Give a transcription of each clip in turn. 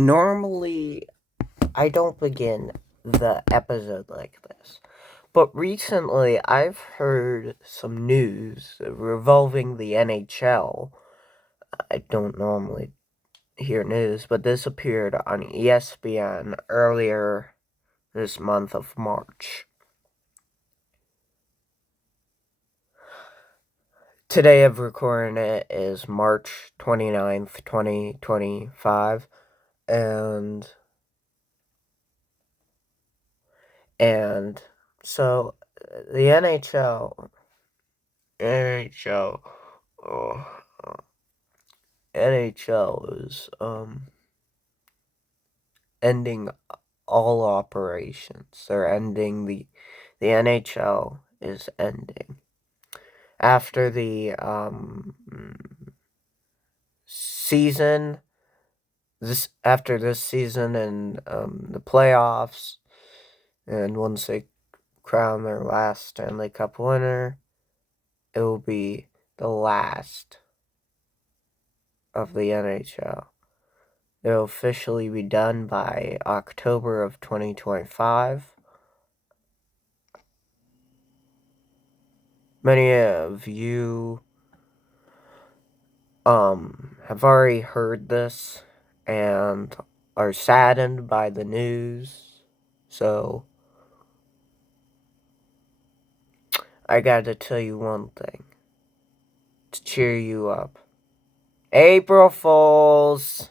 Normally, I don't begin the episode like this, but recently I've heard some news revolving the NHL. I don't normally hear news, but this appeared on ESPN earlier this month of March. Today of recording it is March 29th, 2025, and so the NHL, oh, NHL is ending all operations. They're ending the NHL is ending after the season. After this season and the playoffs, and once they crown their last Stanley Cup winner, it will be the last of the NHL. It'll officially be done by October of 2025. Many of you have already heard this and are saddened by the news. So I gotta tell you one thing to cheer you up. April Fools!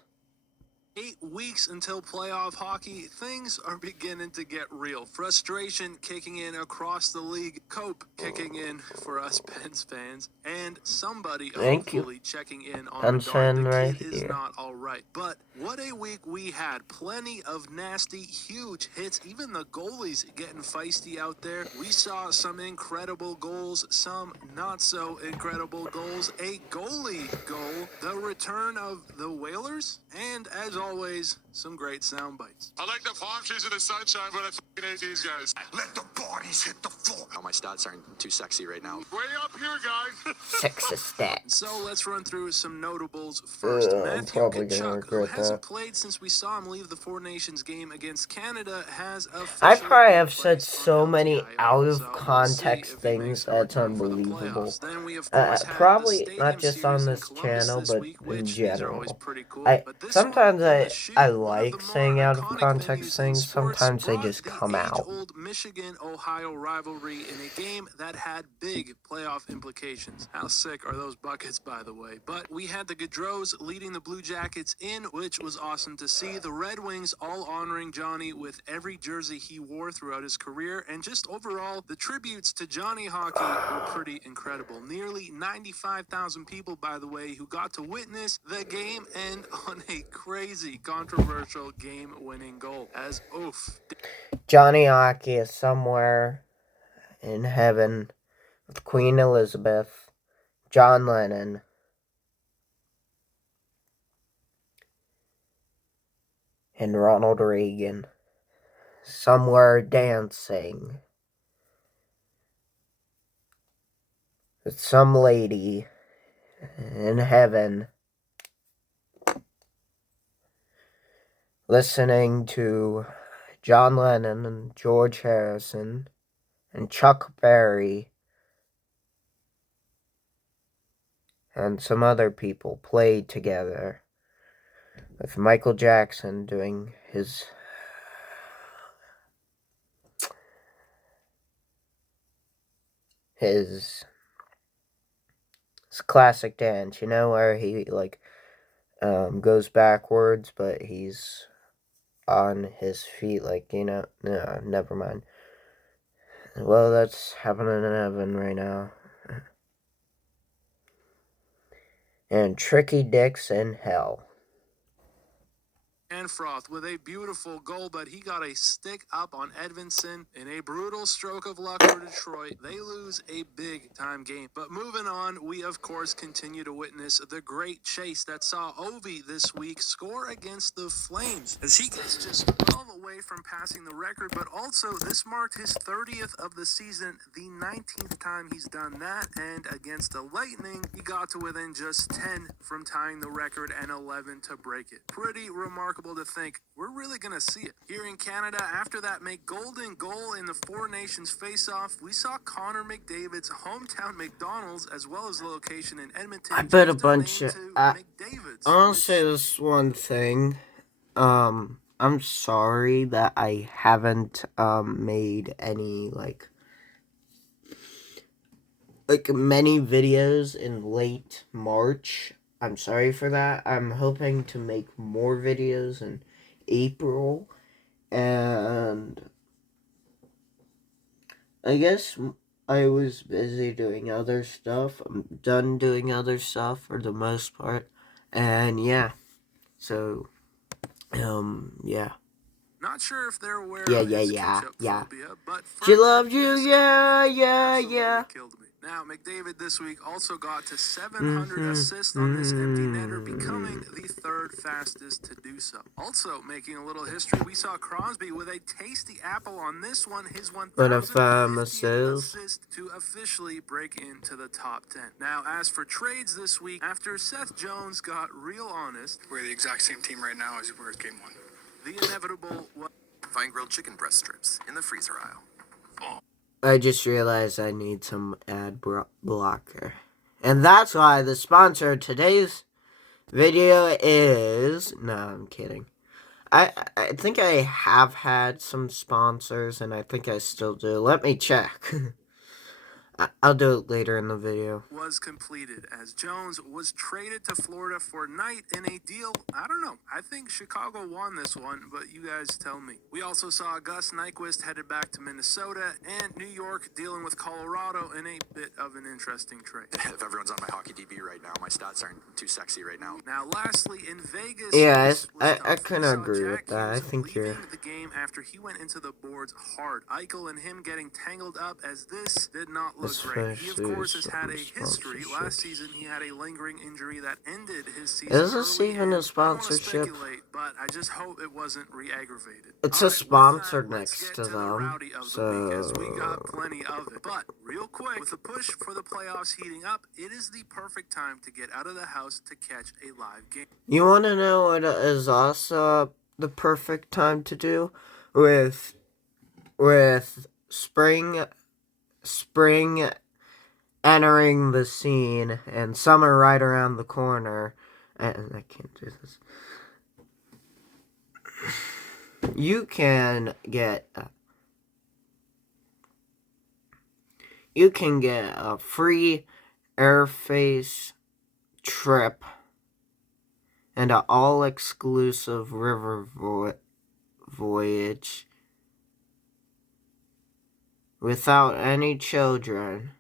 8 weeks until playoff hockey, things are beginning to get real. Frustration kicking in across the league, cope kicking in for us Pens fans, and somebody hopefully checking in on the guard. The right kid is here. not all right. But what a week we had. Plenty of nasty, huge hits. Even the goalies getting feisty out there. We saw some incredible goals, some not so incredible goals. A goalie goal, the return of the Whalers, and as always, some great sound bites. I like the palm trees in the sunshine, but I fucking hate these guys. Let the bodies hit the floor. Oh, my stats aren't too sexy right now. Way up here, guys. Sexist stats. So let's run through some notables first. Matthew Tkachuk, who hasn't played since we saw him leave the Four Nations game against Canada, has officially I probably have been said placed so on many LTIR, out of so we'll context see if he things makes a that's return for the unbelievable. playoffs. Then we of course had Probably the not Stadium just on Series in this Columbus channel, this but week, in which these are always general. pretty cool. But this Sometimes one in the shoe, I one of like the more saying out of iconic context venues in things. sports, Sometimes they brought just the come out. age-old Michigan-Ohio rivalry in a game that had big playoff implications. How sick are those buckets, by the way? But we had the Gaudreaus leading the Blue Jackets in, which was awesome to see. The Red Wings all honoring Johnny with every jersey he wore throughout his career, and just overall, the tributes to Johnny Hockey were pretty incredible. Nearly 95,000 people, by the way, who got to witness the game and on a crazy, controversial game-winning goal. As oof. Johnny Hockey is somewhere in heaven with Queen Elizabeth, John Lennon, and Ronald Reagan. Somewhere dancing with some lady in heaven, listening to John Lennon and George Harrison and Chuck Berry and some other people play together, with Michael Jackson doing his classic dance, where he goes backwards, but he's on his feet, no, never mind. Well, that's happening in heaven right now. And Tricky Dick's in hell. Froth with a beautiful goal, but he got a stick up on Edvinsson in a brutal stroke of luck for Detroit. They lose a big-time game. But moving on, we of course continue to witness the great chase that saw Ovi this week score against the Flames, as he gets just 12 away from passing the record, but also this marked his 30th of the season, the 19th time he's done that, and against the Lightning, he got to within just 10 from tying the record and 11 to break it. Pretty remarkable remarkable to think we're really going to see it. Here in Canada, after that make golden goal in the Four Nations face-off, we saw Connor McDavid's hometown McDonald's, as well as the location in Edmonton, I bet a change their bunch name of... to I McDavid's. want to say this one thing. I'm sorry that I haven't, made any, like many videos in late March. I'm sorry for that. I'm hoping to make more videos in April, and I guess I was busy doing other stuff. I'm done doing other stuff for the most part, and yeah, so, yeah. Not sure if they're aware Yeah, of yeah, his yeah, ketchup yeah. phobia, but She further, loves you, this yeah, comment yeah, absolutely yeah. killed me. Now, McDavid this week also got to 700 assists on this empty netter, becoming the third fastest to do so. Also making a little history, we saw Crosby with a tasty apple on this one, his But if I'm a 1,050th sales, assist to officially break into the top 10. Now, as for trades this week, after Seth Jones got real honest, We're the exact same team right now as we were at game one. the inevitable was... Find grilled chicken breast strips in the freezer aisle. I just realized I need some ad blocker. And that's why the sponsor of today's video is... No, I'm kidding. I think I have had some sponsors, and I think I still do. Let me check. I'll do it later in the video. Was completed as Jones was traded to Florida for Knight in a deal. I don't know. I think Chicago won this one, but you guys tell me. We also saw Gus Nyquist headed back to Minnesota and New York dealing with Colorado in a bit of an interesting trade. If everyone's on my hockey DB right now, my stats aren't too sexy right now. Now, lastly, in Vegas, Yeah, this was I tough. kind We of saw agree with Jack that. I Hughes think you're... leaving the game after he went into the boards hard. Eichel and him getting tangled up as this did not look great. He, of course, has had a history. Last season, he had a lingering injury that ended his season Is this early, even and a I don't want to sponsorship? speculate, but I just hope it wasn't re-aggravated. It's All a right, with sponsor that, let's next get to the them, rowdy of the week, as we got plenty of it. But real quick, with the push for the playoffs heating up, it is the perfect time to get out of the house to catch a live game. You want to know what is also the perfect time to do? With spring entering the scene and summer right around the corner, and I can't do this. You can get a free airface trip and an all-exclusive river voyage without any children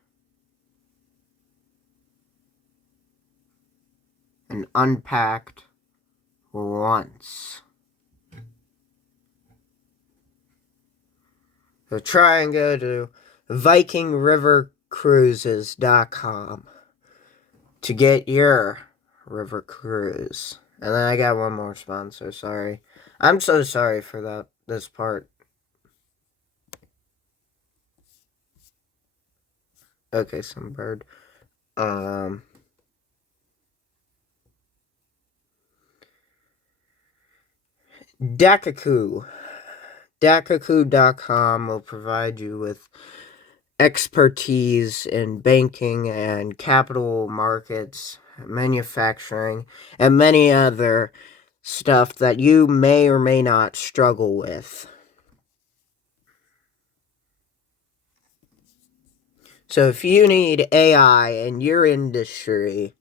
and unpacked once. So try and go to VikingRiverCruises.com to get your river cruise. And then I got one more sponsor, sorry. I'm so sorry for this part. Okay, some bird. Dakaku. Dakaku.com will provide you with expertise in banking and capital markets, manufacturing, and many other stuff that you may or may not struggle with. So if you need AI in your industry,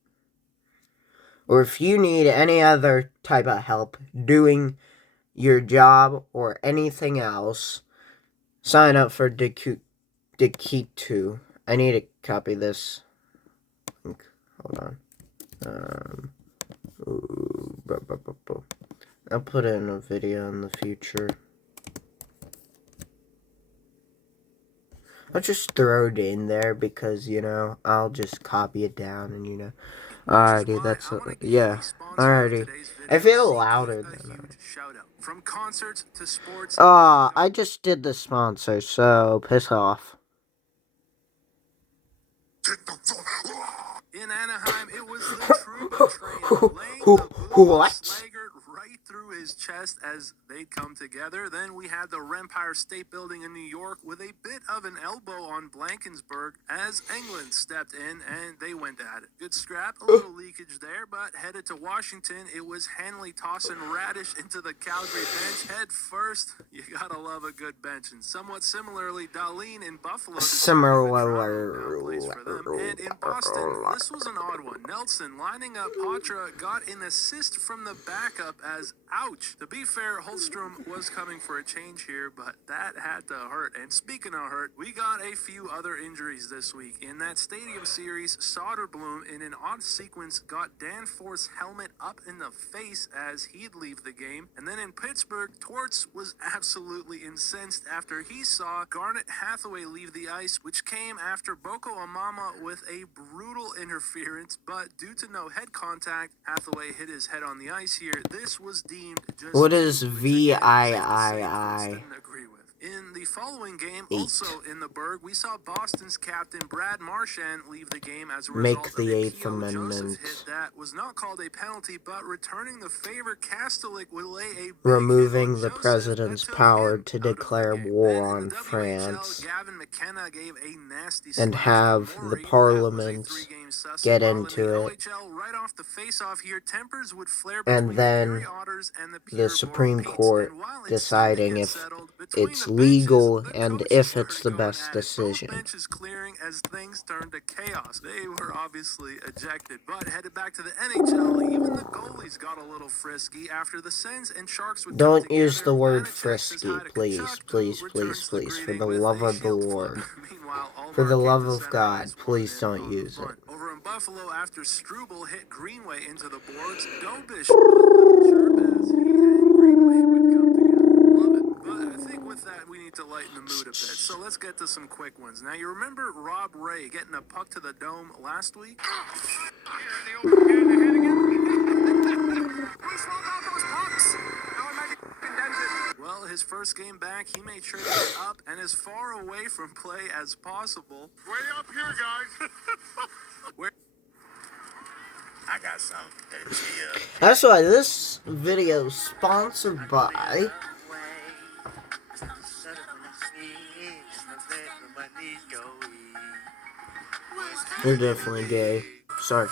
or if you need any other type of help doing your job or anything else, sign up for Dikitu. I need to copy this. Hold on. I'll put it in a video in the future. I'll just throw it in there because, I'll just copy it down and, Alrighty, that's yeah. Alrighty. I feel louder than From concerts to sports. I just did the sponsor, so piss off. In Anaheim, it was the Trouba train laying the boom What? Slaggert right through his his chest as they'd come together. Then we had the Empire State Building in New York with a bit of an elbow on Blankensburg as England stepped in and they went at it. Good scrap, a little leakage there, but headed to Washington, it was Hanley tossing Radish into the Calgary bench head first. You gotta love a good bench. And somewhat similarly, Darlene in Buffalo plays for them. And in Boston, this was an odd one. Nelson lining up Patra got an assist from the backup as ouch. To be fair, Holstrom was coming for a change here, but that had to hurt. And speaking of hurt, we got a few other injuries this week. In that Stadium Series, Soderblom in an odd sequence got Danforth's helmet up in the face as he'd leave the game. And then in Pittsburgh, Torts was absolutely incensed after he saw Garnet Hathaway leave the ice, which came after Boko Amama with a brutal interference, but due to no head contact, Hathaway hit his head on the ice here. This was deemed just... What is didn't VIII? agree with. In the following game, also in the Berg, we saw Boston's captain Brad Marchand leave the game as a result Make of the a Eighth P.O. Joseph Amendment. hit that was not called a penalty, but returning the favor, Kastelik would lay a big Removing hit the on Joseph president's that took power him to out of the declare game. war Then in on the WHL, France Gavin McKenna gave a nasty and slash have to the Maury. parliament That was a 3-game susp. get While into in the it, OHL, right off the face-off here, tempers would flare and between then the Erie Otters and the the Peterborough Supreme Petes. Court And while it seemed to deciding get if settled, between it's the benches, legal the and coaches if it's started the going best at it. Both decision. benches clearing as things turned to chaos. They were obviously ejected, but headed back to the NHL, even the goalies got a little frisky after the Sens and Sharks would come Don't together. use the word Vanacek says frisky, hi to please, Kachuk, please, who please, returns the please, for greeting the with love a of the shield flip. Lord. Meanwhile, For the Allmark love came to of center God, ice, one please in don't on the use it. bunt. Over in Buffalo, after Struble hit Greenway into the boards, Dobish with a little chirp as he and Greenway would come together. Love it. But I think with that, we need to lighten the mood a bit. So let's get to some quick ones. Now, you remember Rob Ray getting a puck to the dome last week? Well, his first game back, he made sure to get up and as far away from play as possible. Way up here, guys. Where I got something to you. That's why this video is sponsored by You're definitely gay. Sorry.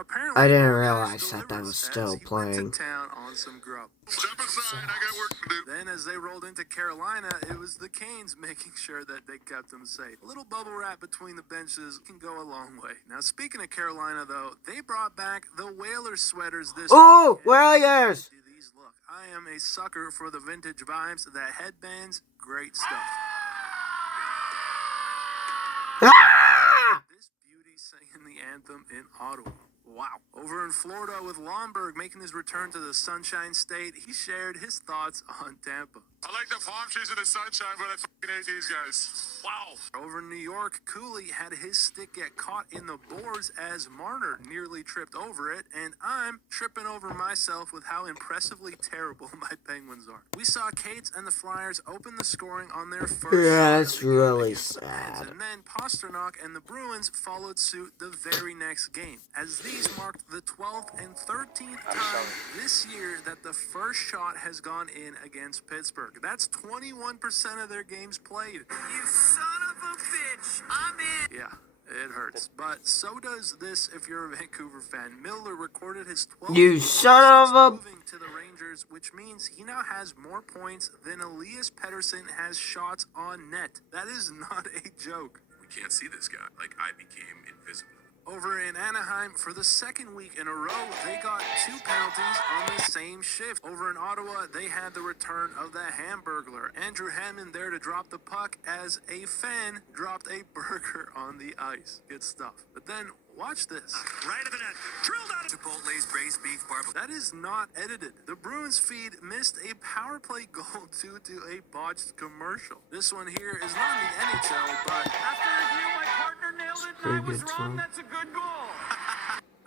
apparently I didn't DoorDash realize that delivers was as still he playing. went to town on some grub. Step aside, I got work to do. Then as they rolled into Carolina, it was the Canes making sure that they kept them safe. A little bubble wrap between the benches can go a long way. Now, speaking of Carolina, though, they brought back the Whalers sweaters this Oh, week. Warriors! Do these look? I am a sucker for the vintage vibes. The headbands, great stuff. Ah! This beauty singing the anthem in Ottawa. Wow. Over in Florida with Lomberg making his return to the Sunshine State, he shared his thoughts on Tampa. I like the palm trees in the sunshine, but I fucking hate these guys. Wow. Over in New York, Cooley had his stick get caught in the boards as Marner nearly tripped over it, and I'm tripping over myself with how impressively terrible my Penguins are. We saw Cates and the Flyers open the scoring on their first Yeah, shot it's of the game really against the Pens, sad. and then Pasternak and the Bruins followed suit the very next game, as these marked the 12th and 13th time this year that the first shot has gone in against Pittsburgh. That's 21% of their games played. You son of a bitch! I'm in! Yeah, it hurts. But so does this if you're a Vancouver fan. Miller recorded his 12th You goal son since of a- moving to the Rangers, which means he now has more points than Elias Pettersson has shots on net. That is not a joke. We can't see this guy. Like, I became invisible. Over in Anaheim, for the second week in a row, they got 2 penalties on the same shift. Over in Ottawa, they had the return of the Hamburglar. Andrew Hammond there to drop the puck as a fan dropped a burger on the ice. Good stuff. But then, watch this. Right of the net. Drilled out of Chipotle's braised beef barbecue. That is not edited. The Bruins feed missed a power play goal due to a botched commercial. This one here is not in the NHL, but After a year, my partner nailed it and I was wrong. That's a good goal.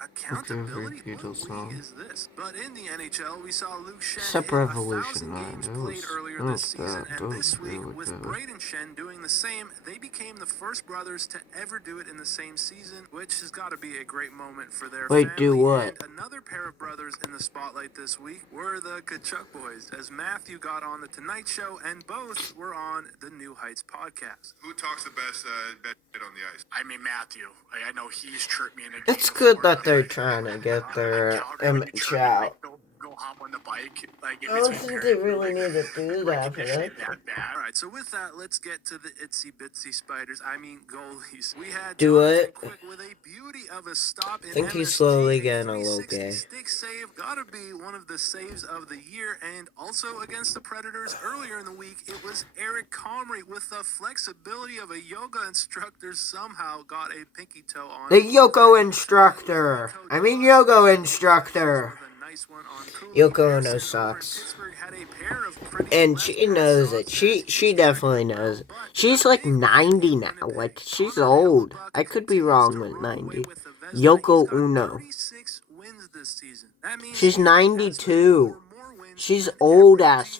a accountability? Beatles What song. league is this? But in the NHL, we saw Luke Shen Except hit Revolution 1,000 9. games That played was, earlier that this was season, bad. That and was this week really with bad. Braden Shen doing the same, they became the first brothers to ever do it in the same season, which has got to be a great moment for their Wait, family. do what? And another pair of brothers in the spotlight this week were the Kachuk boys, as Matthew got on the Tonight Show, and both were on the New Heights podcast. Who talks the best on the ice? I mean, Matthew. I know he's tripped me in a game It's good before. that they're trying to get their Calgary, when you image tripped me, like, out. go hop on the bike. Like, if I it's don't think they really need to do like, that for condition that. it that bad. All right, so with that, let's get to the itsy bitsy spiders. I mean goalies. We had Do Jonathan it. Quick with a beauty of a stop in I think he's MSG, slowly a getting a little 360 gay. stick save. Gotta be one of the saves of the year. And also against the Predators earlier in the week, it was Eric Comrie with the flexibility of a yoga instructor somehow got a pinky toe on. The Yoko instructor. I mean Yogo instructor. Yoko Ono sucks. And she knows it. She definitely knows it. She's like 90 now. Like, she's old. I could be wrong with 90. Yoko Ono. She's 92. She's old as.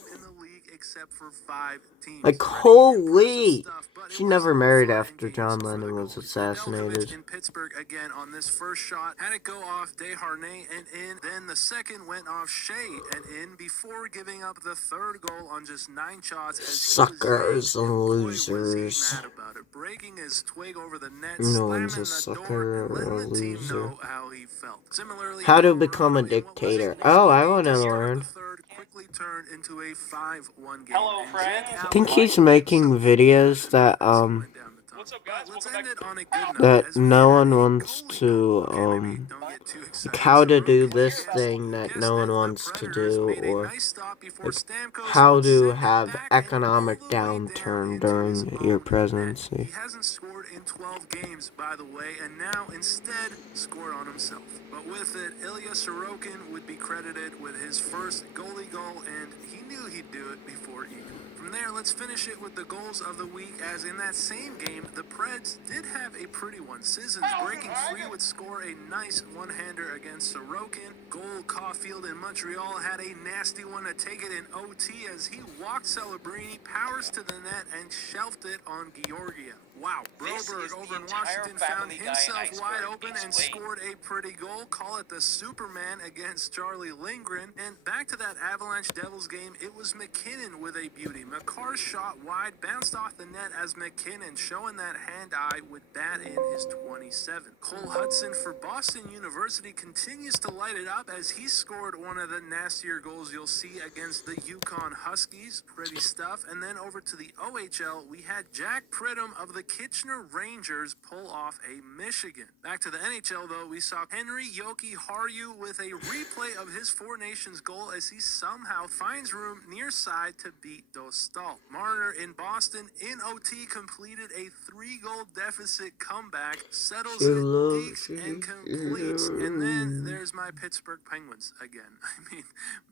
Like, holy. She never married after John Lennon was assassinated. In Pittsburgh again on this first shot. Had it go off Desharnais and in. Then the second went off Shea and in before giving up the third goal on just 9 shots. As Suckers and losers. Mad about it. Breaking his twig over the net, No one's slamming a the sucker door, or and a letting the team loser. know how he felt. Similarly, How to Colorado become a in what was dictator. a Oh, I 1-game want to to start learn. the third, quickly turned into a 5-1 game. Hello, And friends. Jake I think Allen he's making videos that, went down the tunnel. What's up, guys? Let's Welcome end back. it on a good note, that as we no had one a wants goalie to, goal. Okay, maybe don't get too excited. like how to do Sorokin this guessed- thing that guessed no one that the wants to Predators do, made a or nice stop before like Stamkos how would to send it have back and economic all the way down downturn into his during own your net. presidency. He hasn't scored in 12 games, by the way, and now instead scored on himself. But with it, Ilya Sorokin would be credited with his first goalie goal, and he knew he'd do it before Eagle. From there, let's finish it with the goals of the week, as in that same game, the Preds did have a pretty one. Sissons breaking free would score a nice one-hander against Sorokin. Goal Caulfield in Montreal had a nasty one to take it in OT as he walked Celebrini, powers to the net, and shelved it on Georgiev. Wow, This Broberg is the over in entire Washington found Family Guy in himself wide iceberg open and explained. scored a pretty goal. Call it the Superman against Charlie Lindgren. And back to that Avalanche Devils game, it was McKinnon with a beauty. McCarr's shot wide bounced off the net as McKinnon, showing that hand-eye, would bat in his 27. Cole Hudson for Boston University continues to light it up as he scored one of the nastier goals you'll see against the Yukon Huskies. Pretty stuff. And then over to the OHL, we had Jack Pridham of the Kitchener Rangers pull off a Michigan. Back to the NHL, though, we saw Henry Yoki Haru with a replay of his Four Nations goal as he somehow finds room near side to beat Dostal. Marner in Boston in OT completed a 3-goal deficit comeback, settles it, dekes, and completes. And then there's my Pittsburgh Penguins again. I mean,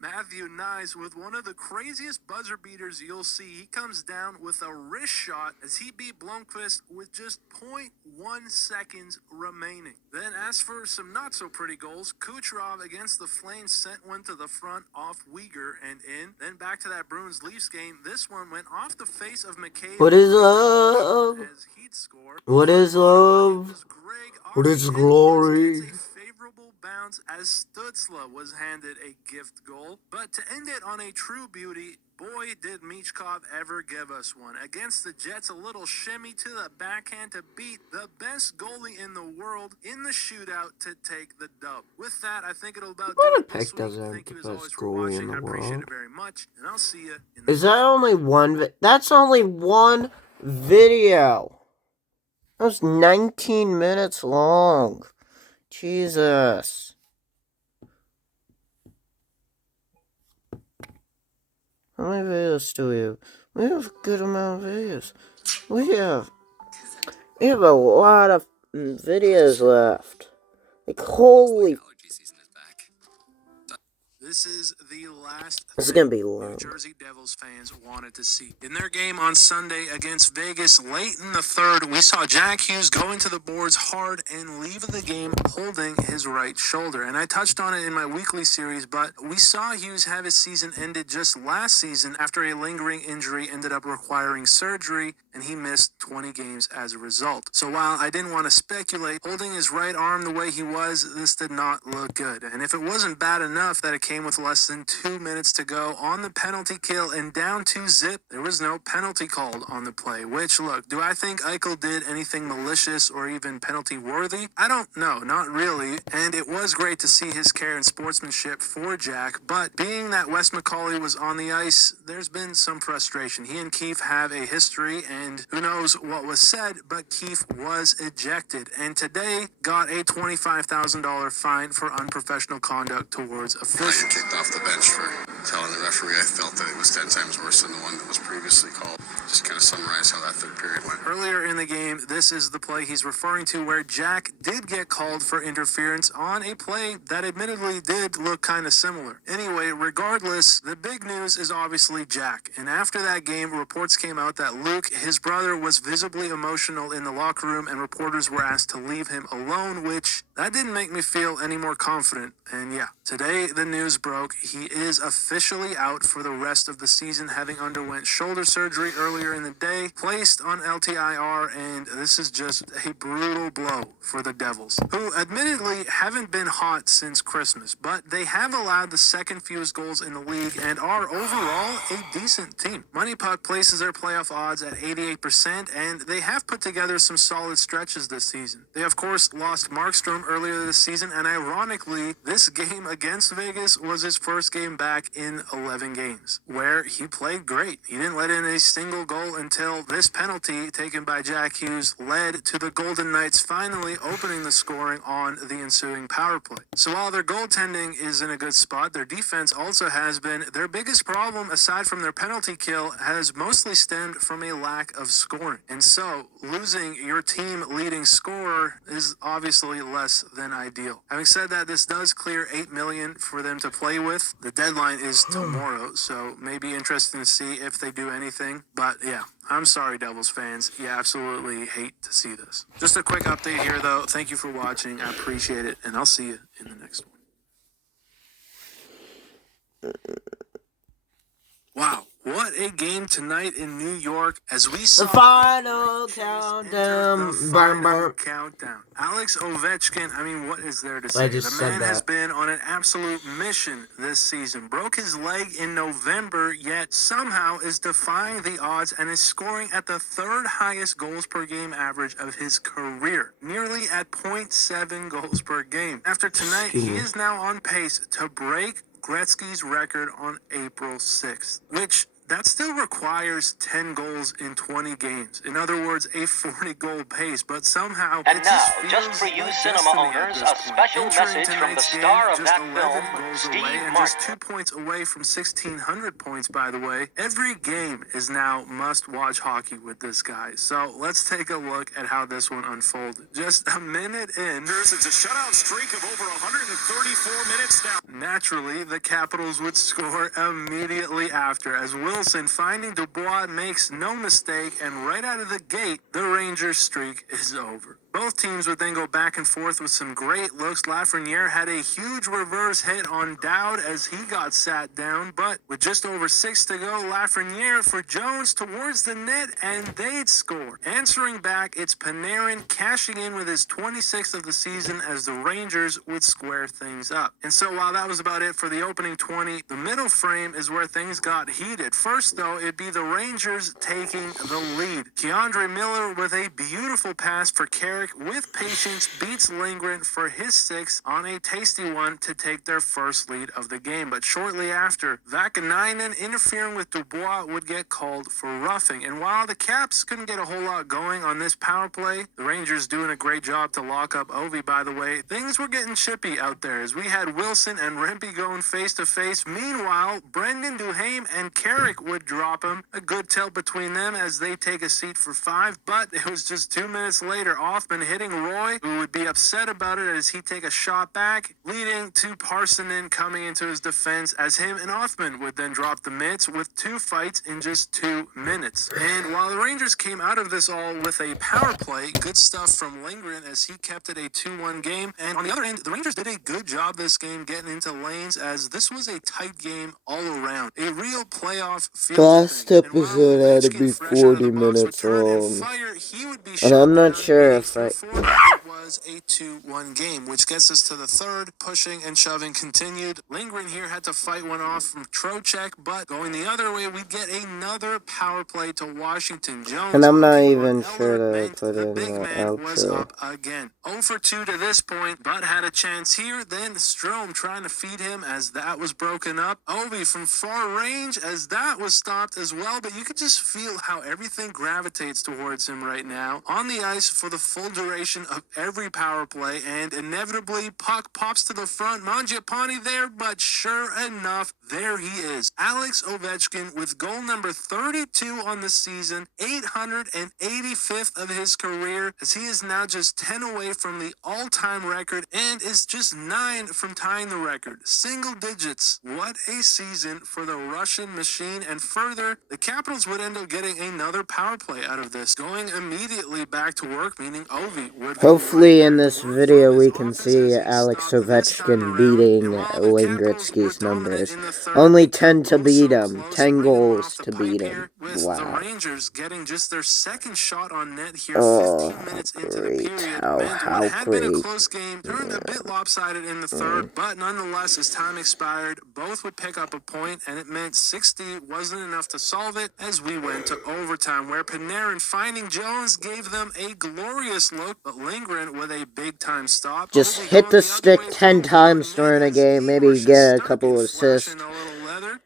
Matthew Nyes with one of the craziest buzzer beaters you'll see. He comes down with a wrist shot as he beat Blomqvist with just 0.1 seconds remaining. Then as for some not so pretty goals, Kucherov against the Flames sent one to the front off Uyghur and in. Then back to that Bruins-Leafs game. This one went off the face of McCabe. What is love? As he'd score. What is love? What is glory? Gets a favorable bounce as Stutzla was handed a gift goal. But to end it on a true beauty, boy, did Michkov ever give us one. Against the Jets, a little shimmy to the backhand to beat the best goalie in the world in the shootout to take the dub. With that, I think it'll about do it this Winnipeg week. doesn't have Thank the you as always best for goalie watching. in the I appreciate world. it very much, and I'll see you in the Is that only one? That's only one video. That was 19 minutes long. Jesus. How many videos do we have? We have a good amount of videos. We have a lot of videos left. Like, holy. This is the last This is thing gonna be New long. Jersey Devils fans wanted to see. In their game on Sunday against Vegas, late in the third, we saw Jack Hughes go into the boards hard and leave the game holding his right shoulder. And I touched on it in my weekly series, but we saw Hughes have his season ended just last season after a lingering injury ended up requiring surgery, and he missed 20 games as a result. So while I didn't want to speculate, holding his right arm the way he was, this did not look good. And if it wasn't bad enough that it came with less than 2 minutes to go on the penalty kill and down 2-0, there was no penalty called on the play, which, look, do I think Eichel did anything malicious or even penalty worthy? I don't know, not really. And it was great to see his care and sportsmanship for Jack, but being that Wes McCauley was on the ice, there's been some frustration. He and Keefe have a history, and who knows what was said, but Keefe was ejected, and today got a $25,000 fine for unprofessional conduct towards officials. I get kicked off the bench for telling the referee I felt that it was 10 times worse than the one that was previously called. Just kind of summarize how that third period went. Earlier in the game, this is the play he's referring to where Jack did get called for interference on a play that admittedly did look kind of similar. Anyway, regardless, the big news is obviously Jack. And after that game, reports came out that Luke, his brother, was visibly emotional in the locker room and reporters were asked to leave him alone, which that didn't make me feel any more confident. And yeah, today the news broke. He is officially out for the rest of the season, having underwent shoulder surgery earlier in the day, placed on LTIR, and this is just a brutal blow for the Devils, who admittedly haven't been hot since Christmas, but they have allowed the second fewest goals in the league and are overall a decent team. Money Puck places their playoff odds at 88%, and they have put together some solid stretches this season. They, of course, lost Markstrom earlier this season, and ironically, this game against Vegas was his first game back in 11 games, where he played great. He didn't let in a single goal until this penalty taken by Jack Hughes led to the Golden Knights finally opening the scoring on the ensuing power play. So while their goaltending is in a good spot, their defense also has been. Their biggest problem, aside from their penalty kill, has mostly stemmed from a lack of scoring. And so, losing your team leading scorer is obviously less than ideal. Having said that, this does clear $8 million for them to play with. The deadline is tomorrow, so maybe interesting to see if they do anything. But yeah, I'm sorry, Devils fans. You absolutely hate to see this. Just a quick update here, though. Thank you for watching. I appreciate it, and I'll see you in the next one. Wow, what a game tonight in New York as we saw The final countdown. Countdown. Alex Ovechkin, I mean, what is there to say? I just The said man has that. been on an absolute mission this season. Broke his leg in November, yet somehow is defying the odds and is scoring at the third highest goals per game average of his career, nearly at 0.7 goals per game. After tonight, he is now on pace to break Gretzky's record on April 6th, which that still requires 10 goals in 20 games. In other words, a 40-goal pace, but somehow And it now, just just for feels you like cinema destiny at owners, this a point. special Entering message from the tonight's star game, of just that 11 film, goals Steve away, and Martin. just 2 points away from 1,600 points, by the way. Every game is now must-watch hockey with this guy. So let's take a look at how this one unfolded. Just a minute in, It's a shutout streak of over 134 minutes now. naturally, the Capitals would score immediately after, as Wilson, finding Dubois, makes no mistake, and right out of the gate, the Rangers' streak is over. Both teams would then go back and forth with some great looks. Lafreniere had a huge reverse hit on Dowd as he got sat down, but with just over 6 to go, Lafreniere for Jones towards the net, and they'd score. Answering back, it's Panarin cashing in with his 26th of the season as the Rangers would square things up. And so while that was about it for the opening 20, the middle frame is where things got heated. First, though, it'd be the Rangers taking the lead. Keandre Miller with a beautiful pass for Carrick with patience beats Lindgren for his 6th on a tasty one to take their first lead of the game. But shortly after, Vakanainen interfering with Dubois would get called for roughing. And while the Caps couldn't get a whole lot going on this power play, the Rangers doing a great job to lock up Ovi, by the way, things were getting chippy out there as we had Wilson and Rempe going face to face. Meanwhile, Brendan Duhaime and Carrick would drop him. A good tilt between them as they take a seat for 5, but it was just 2 minutes later, off Hoffman hitting Roy, who would be upset about it as he take a shot back, leading to Parsonen coming into his defense as him and Hoffman would then drop the mitts with 2 fights in just 2 minutes. And while the Rangers came out of this all with a power play, good stuff from Lindgren as he kept it a 2-1 game. And on the other end, the Rangers did a good job this game getting into lanes as this was a tight game all around. A real playoff feel. The last episode had to be 40 minutes long. And I'm not sure if It was a 2-1 game, which gets us to the third. Pushing and shoving continued. Lindgren here had to fight one off from Trocheck, but going the other way, we get another power play to Washington. Jones, and I'm not even sure to put in the was outro. up again. 0 for 2 to this point, but had a chance here. Then Strome trying to feed him as that was broken up. Ovi from far range as that was stopped as well, but you could just feel how everything gravitates towards him right now. On the ice for the full duration of every power play, and inevitably puck pops to the front. Mangiapane there, but sure enough, there he is. Alex Ovechkin with goal number 32 on the season, 885th of his career, as he is now just 10 away from the all-time record and is just 9 from tying the record. Single digits. What a season for the Russian machine, and further, the Capitals would end up getting another power play out of this, going immediately back to work, meaning Ovi would Hopefully in this video we can see Alex Ovechkin beating Wayne Gretzky's numbers. Only 10 to beat him. 10 goals to beat him. With the Wow. Rangers getting just their second shot on net here, Oh, 15 minutes into the great. period. How What had been a great. close game turned a bit lopsided in the third, but nonetheless, as time expired, both would pick up a point, and it meant 60 wasn't enough to solve it as we went to overtime, where Panarin finding Jones gave them a glorious look, but Lindgren with a big-time stop. Just hit the stick 10 times during a game, maybe get a couple of assists,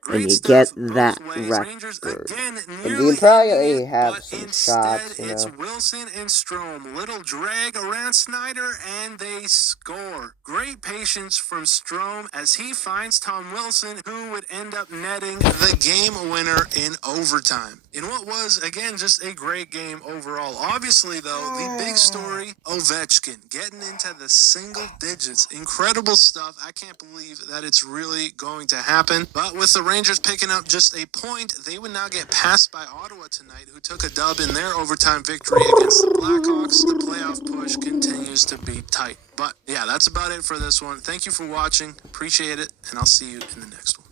and you get that record. And you probably have some shots, you It's know. Wilson and Strome. Little drag around Snyder, and they score. Great patience from Strome as he finds Tom Wilson, who would end up netting the game winner in overtime. In what was, again, just a great game overall. Obviously, though, the big story, Ovechkin getting into the single digits. Incredible stuff. I can't believe that it's really going to happen. But with the Rangers picking up just a point, they would now get passed by Ottawa tonight, who took a dub in their overtime victory against the Blackhawks. The playoff push continues to be tight. But yeah, that's about it for this one. Thank you for watching. Appreciate it, and I'll see you in the next one.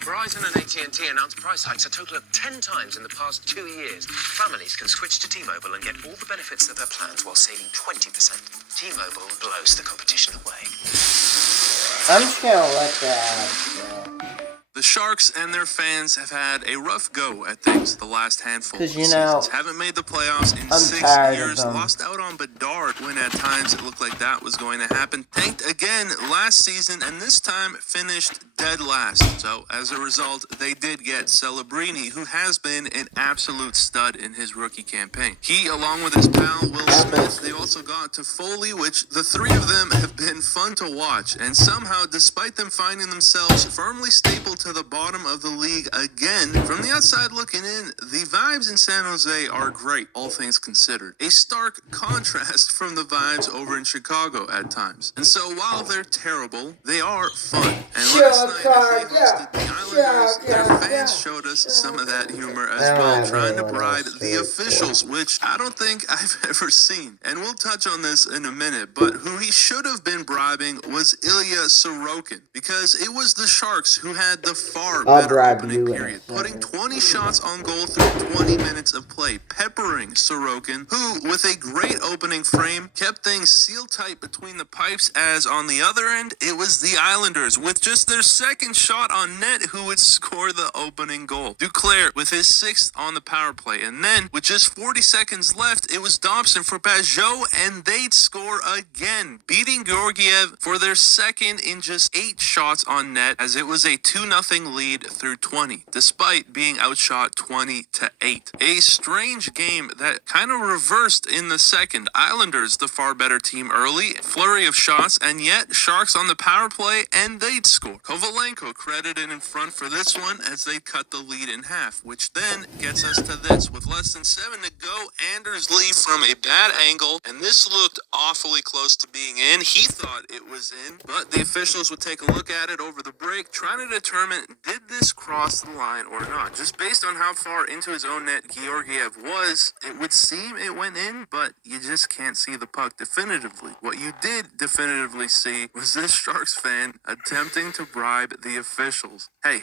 Verizon and AT&T announced price hikes a total of 10 times in the past 2 years. Families can switch to T-Mobile and get all the benefits of their plans while saving 20%. T-Mobile blows the competition away. I'm just gonna let that. The Sharks and their fans have had a rough go at things the last handful of 'Cause, you seasons. know, Haven't made the playoffs in I'm 6 tired of years. them. Lost out on Bedard when at times it looked like that was going to happen. Tanked again last season, and this time finished dead last. So as a result, they did get Celebrini, who has been an absolute stud in his rookie campaign. He, along with his pal Will Smith, they also got Toffoli, which the three of them have been fun to watch. And somehow, despite them finding themselves firmly stapled to the bottom of the league again, from the outside looking in, the vibes in San Jose are great, all things considered. A stark contrast from the vibes over in Chicago at times. And so while they're terrible, they are fun. And last night, as they hosted the Islanders, their fans showed us some of that humor as well, trying to bribe the officials, which I don't think I've ever seen. And we'll touch on this in a minute, but who he should have been bribing was Ilya Sorokin, because it was the Sharks who had the far better opening period, putting 20 shots on goal through 20 minutes of play, peppering Sorokin, who, with a great opening frame, kept things sealed tight between the pipes, as on the other end, it was the Islanders, with just their second shot on net, who would score the opening goal. Duclair with his 6th on the power play, and then, with just 40 seconds left, it was Dobson for Pajot, and they'd score again, beating Georgiev for their second in just 8 shots on net, as it was a 2-0 3-0 lead through 20, despite being outshot 20-8. A strange game that kind of reversed in the second. Islanders, the far better team early, flurry of shots, and yet Sharks on the power play, and they'd score. Kovalenko credited in front for this one as they cut the lead in half, which then gets us to this. With less than 7 to go, Anders Lee from a bad angle, and this looked awfully close to being in. He thought it was in, but the officials would take a look at it over the break, trying to determine, did this cross the line or not? Just based on how far into his own net Georgiev was, it would seem it went in, but you just can't see the puck definitively. What you did definitively see was this Sharks fan attempting to bribe the officials. Hey,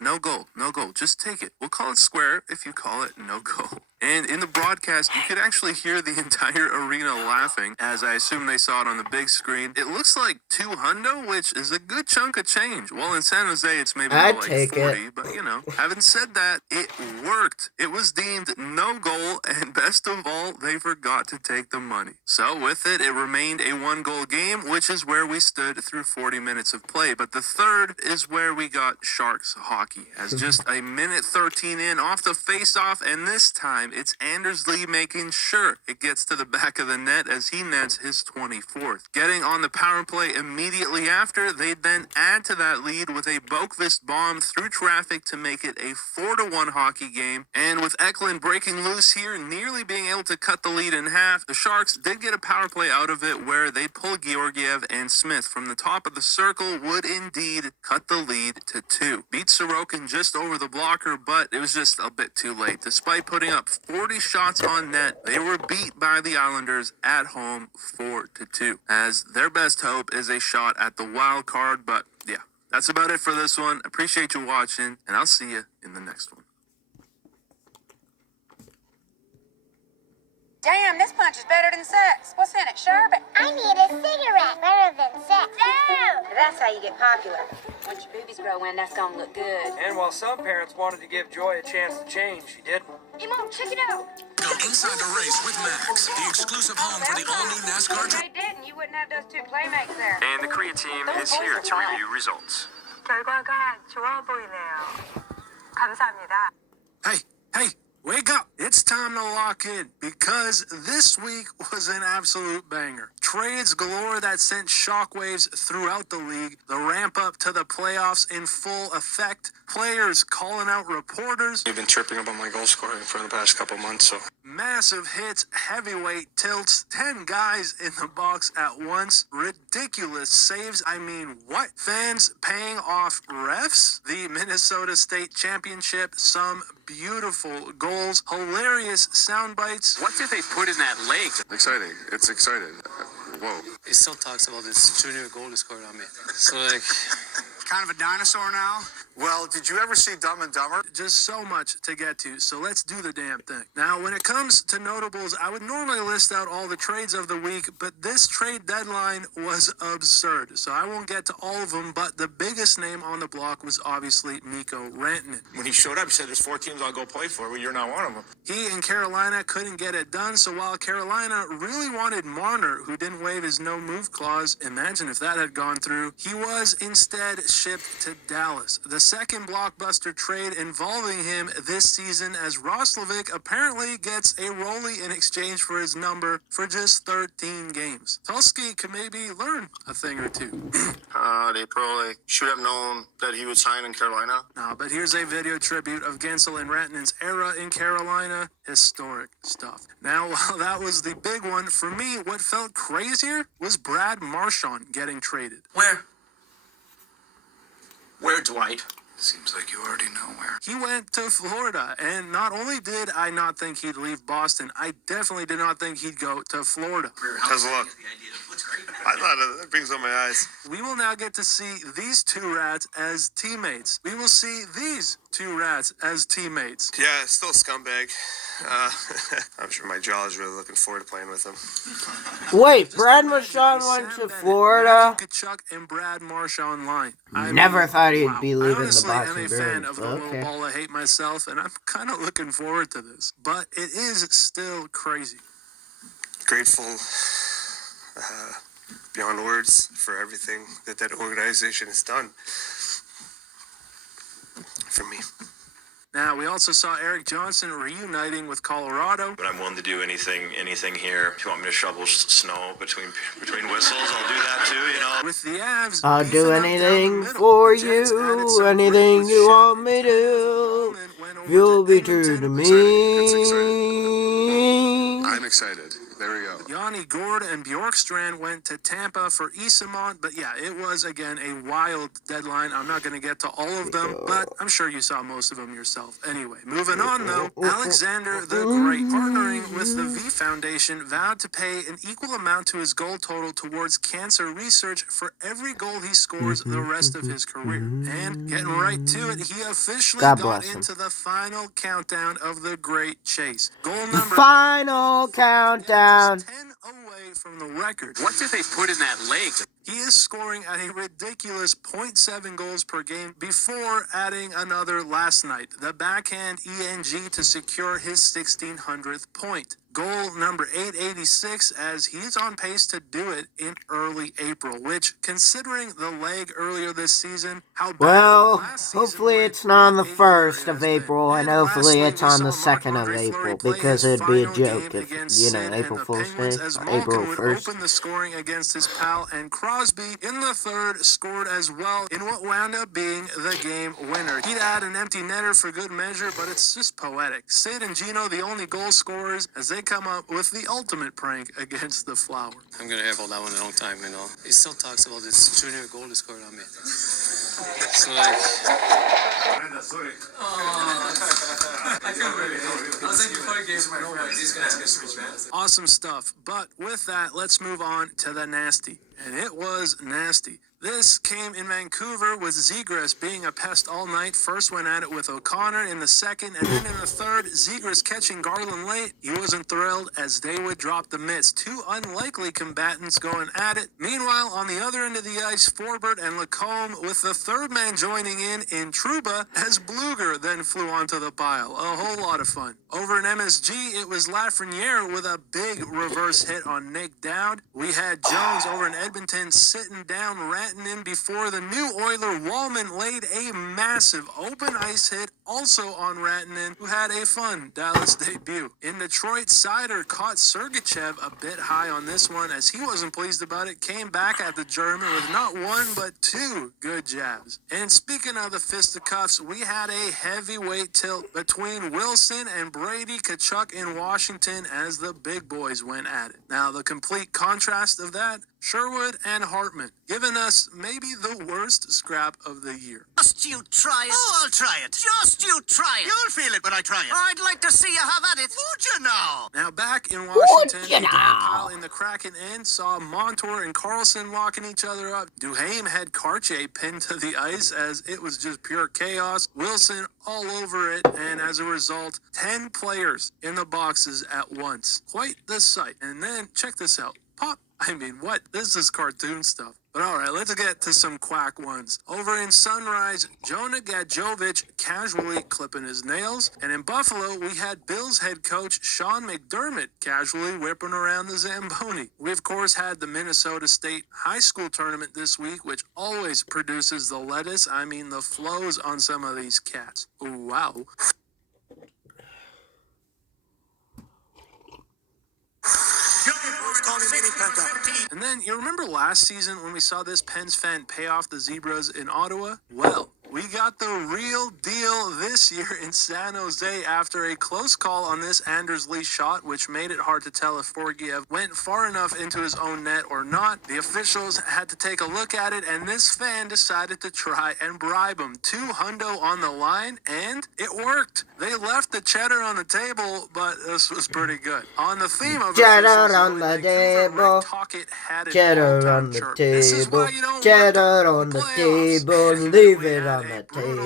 no goal, no goal. Just take it. We'll call it square if you call it no goal. And in the broadcast, you could actually hear the entire arena laughing, as I assume they saw it on the big screen. It looks like $200, which is a good chunk of change. Well, in San Jose, it's maybe more I'd like take 40, it. but having said that, it worked. It was deemed no goal, and best of all, they forgot to take the money. So with it, it remained a 1-goal game, which is where we stood through 40 minutes of play. But the third is where we got Sharks hockey, as just a minute 13 in off the face-off, and this time it's Anders Lee making sure it gets to the back of the net as he nets his 24th. Getting on the power play immediately after, they then add to that lead with a Boqvist bomb through traffic to make it a 4-1 hockey game. And with Eklund breaking loose here, nearly being able to cut the lead in half, the Sharks did get a power play out of it where they pull Georgiev, and Smith from the top of the circle would indeed cut the lead to 2. Beat Sorokin just over the blocker, but it was just a bit too late. Despite putting up 40 shots on net, they were beat by the Islanders at home 4-2, as their best hope is a shot at the wild card. But yeah, that's about it for this one. Appreciate you watching, and I'll see you in the next one. Damn, this punch is better than sex. What's in it, sherbet? I need a cigarette better than sex. No! That's how you get popular. Once your boobies grow in, that's gonna look good. And while some parents wanted to give Joy a chance to change, she didn't. Hey, Mom, check it out. Go inside the race with Max, the exclusive home for the all-new NASCAR. If they didn't, you wouldn't have those two playmates there. And the Korea team is here to review results. 결과가 좋아 보이네요. 감사합니다. Hey, wake up. It's time to lock in, because this week was an absolute banger. Trades galore that sent shockwaves throughout the league. The ramp up to the playoffs in full effect. Players calling out reporters. We've been tripping up on my goal scoring for the past couple months, so. Massive hits, heavyweight tilts, 10 guys in the box at once, ridiculous saves. I mean, what? Fans paying off refs? The Minnesota State Championship, some beautiful goals, hilarious sound bites. What did they put in that leg? Exciting. It's exciting. Whoa. He still talks about this junior goal he scored on me. So, like, Kind of a dinosaur now. Well, did you ever see Dumb and Dumber? Just so much to get to, so let's do the damn thing. Now, when it comes to notables, I would normally list out all the trades of the week, but this trade deadline was absurd, so I won't get to all of them, but the biggest name on the block was obviously Mikko Rantanen. When he showed up, he said, "There's 4 teams I'll go play for. Well, you're not one of them." He and Carolina couldn't get it done, so while Carolina really wanted Marner, who didn't waive his no-move clause, imagine if that had gone through, he was instead shipped to Dallas. The second blockbuster trade involving him this season, as Roslovic apparently gets a rollie in exchange for his number for just 13 games. Tulski could maybe learn a thing or two. They probably should have known that he would sign in Carolina. But here's a video tribute of Gensel and Rantanen's era in Carolina. Historic stuff. Now, while that was the big one, for me, what felt crazier was Brad Marchand getting traded. Where, Dwight? Seems like you already know where. He went to Florida, and not only did I not think he'd leave Boston, I definitely did not think he'd go to Florida. How's it look? I thought it brings up my eyes. We will now get to see these two rats as teammates. We will see these two rats as teammates. Yeah, still a scumbag. I'm sure my jaw is really looking forward to playing with him. Wait, Brad Marchand went to Florida? Kachuk and Brad Marchand line. Never thought he'd be leaving the Honestly, I'm Boston a fan Bruins. of the little ball I hate myself, and I'm kind of looking forward to this. But it is still crazy. Grateful beyond words for everything that organization has done. from me. Now, we also saw Eric Johnson reuniting with Colorado. But I'm willing to do anything here. If you want me to shovel snow between whistles, I'll do that too, you know. With the Avs, I'll do anything for you, anything you want me to. You'll be true to me. I'm excited. There we go. Yanni Gourde and Bjorkstrand went to Tampa for Isamont, but yeah, it was again a wild deadline. I'm not going to get to all of them, but I'm sure you saw most of them yourself. Anyway, moving on though, Alexander the Great, partnering with the V Foundation, vowed to pay an equal amount to his goal total towards cancer research for every goal he scores the rest of his career. And getting right to it, he officially got into the final countdown of the Great Chase. Goal number final countdown. 10 away from the record. What did they put in that leg? He is scoring at a ridiculous 0.7 goals per game before adding another last night, the backhand ENG, to secure his 1600th point. Goal number 886, as he's on pace to do it in early April, which, considering the leg earlier this season, how bad last season hopefully went, it's not on the what a year 1st it of has been. April, and hopefully lastly, it's we on the saw 2nd of Marc-Andre April, Fleury play because his it'd be a final joke game if, against you know, Sid April and the Fool's Penguins, Day, as April Malkin would 1st. open the scoring against his pal, and Crosby in the third scored as well in what wound up being the game winner. He'd add an empty netter for good measure, but it's just poetic. Sid and Gino, the only goal scorers, as they come up with the ultimate prank against the Flower. I'm gonna have all that one a long time, you know. He still talks about this junior goal he scored on me. So like, awesome stuff. But with that, let's move on to the nasty. And it was nasty. This came in Vancouver with Zegras being a pest all night. First went at it with O'Connor in the second, and then in the third, Zegras catching Garland late. He wasn't thrilled as they would drop the mitts. Two unlikely combatants going at it. Meanwhile, on the other end of the ice, Forbert and Lacombe with the third man joining in Trouba, as Bluger then flew onto the pile. A whole lot of fun. Over in MSG, it was Lafreniere with a big reverse hit on Nick Dowd. We had Jones over in Edmonton sitting down Rantanen before the new Oiler Wallman laid a massive open ice hit also on Rantanen, who had a fun Dallas debut. In Detroit, Sider caught Sergachev a bit high on this one as he wasn't pleased about it, came back at the German with not one but two good jabs. And speaking of the fisticuffs, we had a heavyweight tilt between Wilson and Brady Tkachuk in Washington as the big boys went at it. Now, the complete contrast of that, Sherwood and Hartman, giving us maybe the worst scrap of the year. Just you try it. Oh, I'll try it. Just you try it. You'll feel it when I try it. I'd like to see you have at it. Would you now? Now, back in Washington, the pile in the Kraken end saw Montour and Carlson locking each other up. Duhaime had Cartier pinned to the ice as it was just pure chaos. Wilson all over it, and as a result, 10 players in the boxes at once. Quite the sight. And then, check this out. Pop. I mean, what? This is cartoon stuff. But all right, let's get to some quack ones. Over in Sunrise, Jonah Gadjovic casually clipping his nails. And in Buffalo, we had Bills head coach Sean McDermott casually whipping around the Zamboni. We, of course, had the Minnesota State High School Tournament this week, which always produces the lettuce. I mean, the flows on some of these cats. Ooh, wow. And then, you remember last season when we saw this Pens fan pay off the Zebras in Ottawa? Well, we got the real deal this year in San Jose after a close call on this Anders Lee shot, which made it hard to tell if Forgiev went far enough into his own net or not. The officials had to take a look at it, and this fan decided to try and bribe him. $200 on the line, and it worked. They left the cheddar on the table, but this was pretty good. On the theme of cheddar on the table, cheddar on the table, cheddar on the table, leave it on the table,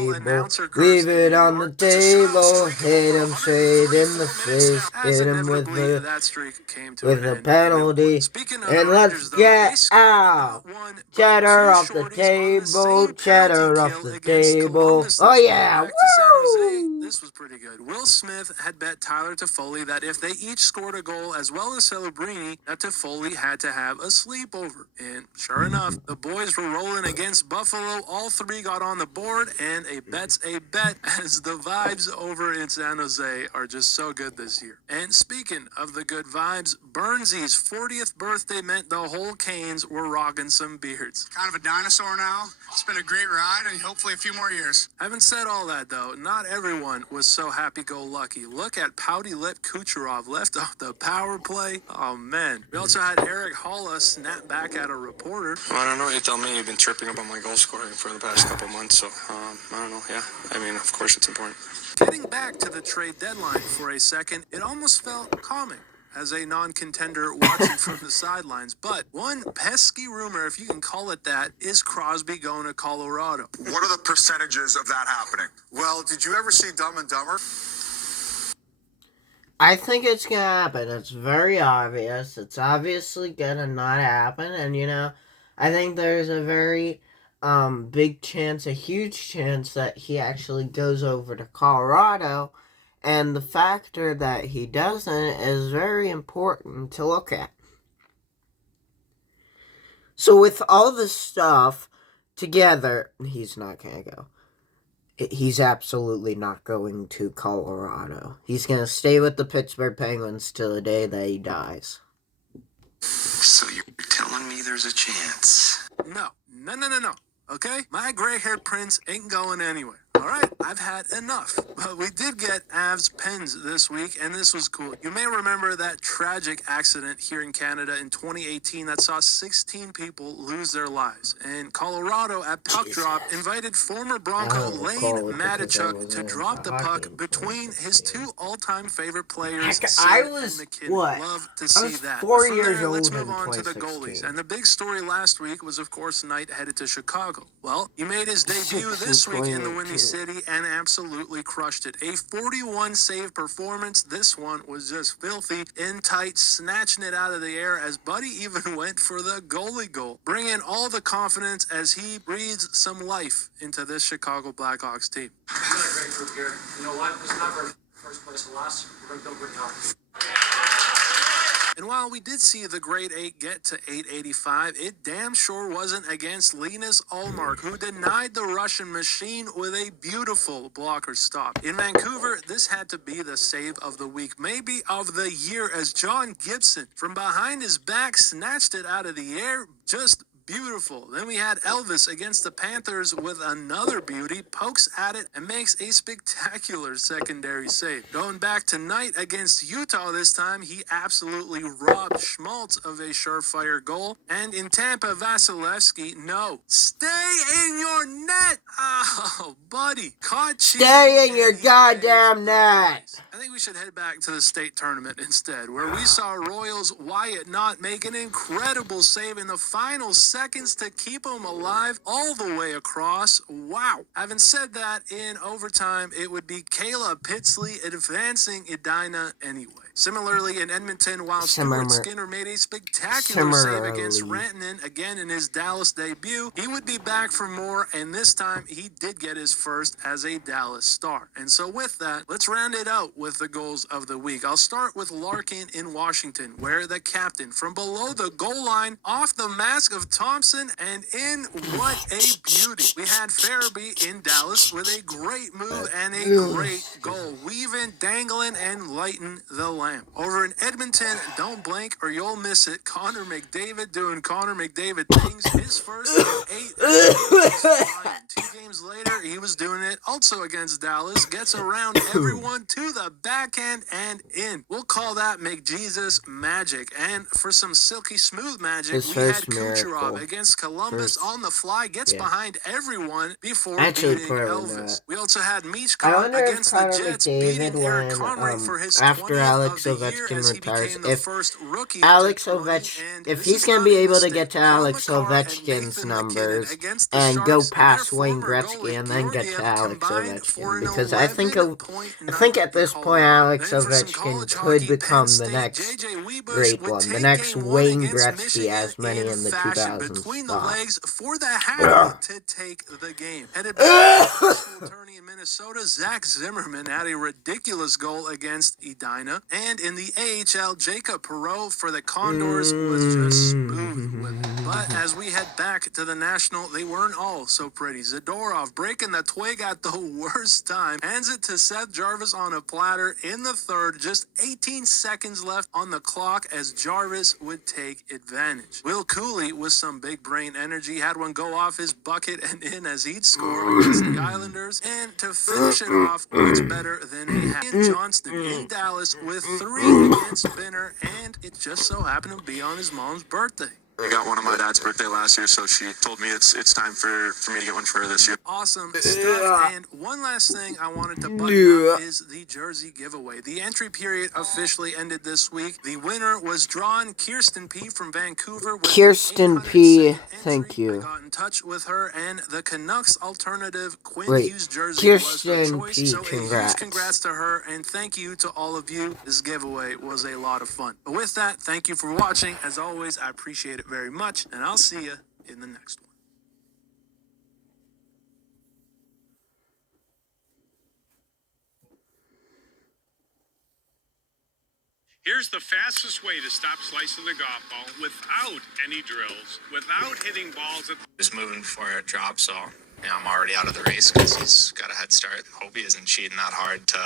leave it on the table, hit him straight in the face, hit him with a penalty, and let's get out. Cheddar off the table, cheddar off the table, oh yeah, woo! This was pretty good. Will Smith had bet Tyler Toffoli that if they each scored a goal as well as Celebrini, that Toffoli had to have a sleepover. And sure enough, the boys were rolling against Buffalo. All three got on the board, and a bet's a bet, as the vibes over in San Jose are just so good this year. And speaking of the good vibes, Burnsy's 40th birthday meant the whole Canes were rocking some beards. Kind of a dinosaur now. It's been a great ride and hopefully a few more years. Having said all that, though, not everyone was so happy-go-lucky. Look at pouty-lip Kucherov left off the power play. Oh, man. We also had Eric Holla snap back at a reporter. Well, I don't know. You tell me. You've been tripping up on my goal scoring for the past couple months, so I don't know. Yeah, I mean, of course it's important. Getting back to the trade deadline for a second, it almost felt calming as a non-contender watching from the sidelines. But one pesky rumor, if you can call it that, is Crosby going to Colorado. What are the percentages of that happening? Well, did you ever see Dumb and Dumber? I think it's gonna happen. It's very obvious. It's obviously gonna not happen. And, I think there's a very big chance, a huge chance that he actually goes over to Colorado. And the factor that he doesn't is very important to look at. So with all this stuff together, he's not going to go. He's absolutely not going to Colorado. He's going to stay with the Pittsburgh Penguins till the day that he dies. So you're telling me there's a chance? No. Okay? My gray-haired prince ain't going anywhere. All right, I've had enough. But we did get Avs Pens this week, and this was cool. You may remember that tragic accident here in Canada in 2018 that saw 16 people lose their lives. And Colorado at puck drop invited former Bronco Lane Matichuk to drop the puck between his two all-time favorite players, I Sid was, and McKinnon. what? Love to I see was that. 4 From years there, let's old move in on to the 2016. goalies. And the big story last week was, of course, Knight headed to Chicago. Well, he made his debut this week in the Windy City and absolutely crushed it. A 41 save performance. This one was just filthy, in tight, snatching it out of the air as Buddy even went for the goalie goal. Bringing all the confidence as he breathes some life into this Chicago Blackhawks team. We've got a great group here. You know what? It's not our first place or last. We're going to build pretty hard. And while we did see the grade 8 get to 885, it damn sure wasn't against Linus Ullmark, who denied the Russian machine with a beautiful blocker stop. In Vancouver, this had to be the save of the week, maybe of the year, as John Gibson, from behind his back, snatched it out of the air. Just beautiful. Then we had Elvis against the Panthers with another beauty, pokes at it and makes a spectacular secondary save. Going back to Knight against Utah this time, he absolutely robbed Schmaltz of a surefire goal. And in Tampa, Vasilevsky, no, stay in your net. Oh, buddy, caught cheating. Stay in your goddamn net. I think we should head back to the state tournament instead, where we saw Royals Wyatt Knott make an incredible save in the final seconds to keep him alive all the way across. Wow. Having said that, in overtime, it would be Kayla Pitsley advancing Edina anyway. Similarly, in Edmonton, while Stuart Skinner made a spectacular save against Rantanen again in his Dallas debut, he would be back for more, and this time he did get his first as a Dallas Star. And so with that, let's round it out with the goals of the week. I'll start with Larkin in Washington, where the captain, from below the goal line, off the mask of Thompson, and in, what a beauty. We had Farabee in Dallas with a great move and a great goal, weaving, dangling, and lighting the lamp. Over in Edmonton, don't blink or you'll miss it. Connor McDavid doing Connor McDavid things. His first of 8. 2 games later, he was doing it also against Dallas. Gets around everyone to the backhand and in. We'll call that McJesus magic. And for some silky smooth magic, we had Kucherov against Columbus on the fly. Gets behind everyone before beating Elvis. We also had Michkov against the Jets, beating Eric Conry for his 20th Alex Ovechkin retires. If Alex Ovechkin, if he's going to be able to get to Alex Ovechkin's numbers and go past Wayne Gretzky and then get to Alex Ovechkin, because I think at this point Alex Ovechkin could become the next great one, the next Wayne Gretzky, as many in the 2000s between the stop. legs for the hat to take the game. Headed back to the high school tourney in Minnesota, Zach Zimmerman had a ridiculous goal against Edina. And in the AHL, Jacob Perreault for the Condors was just smooth with it. But as we head back to the National, they weren't all so pretty. Zadorov breaking the twig at the worst time, hands it to Seth Jarvis on a platter in the third, just 18 seconds left on the clock as Jarvis would take advantage. Will Cooley, with some big brain energy, had one go off his bucket and in as he'd score against the Islanders. And to finish it off, what's better than a Ian Johnston in Dallas with 3 against Spinner, and it just so happened to be on his mom's birthday. I got one on my dad's birthday last year, so she told me it's time for me to get one for her this year. Awesome stuff. And one last thing I wanted to button up is the jersey giveaway. The entry period officially ended this week. The winner was drawn Kirsten P. from Vancouver. With Kirsten P. Thank you. I got in touch with her, and the Canucks alternative Quinn Hughes jersey Kirsten was her choice. P. So Congrats. a huge congrats to her, and thank you to all of you. This giveaway was a lot of fun. But with that, thank you for watching. As always, I appreciate it very much, and I'll see you in the next one. Here's the fastest way to stop slicing the golf ball without any drills, without hitting balls at Just moving before it drops, so I'm already out of the race because he's got a head start. Hope he isn't cheating that hard to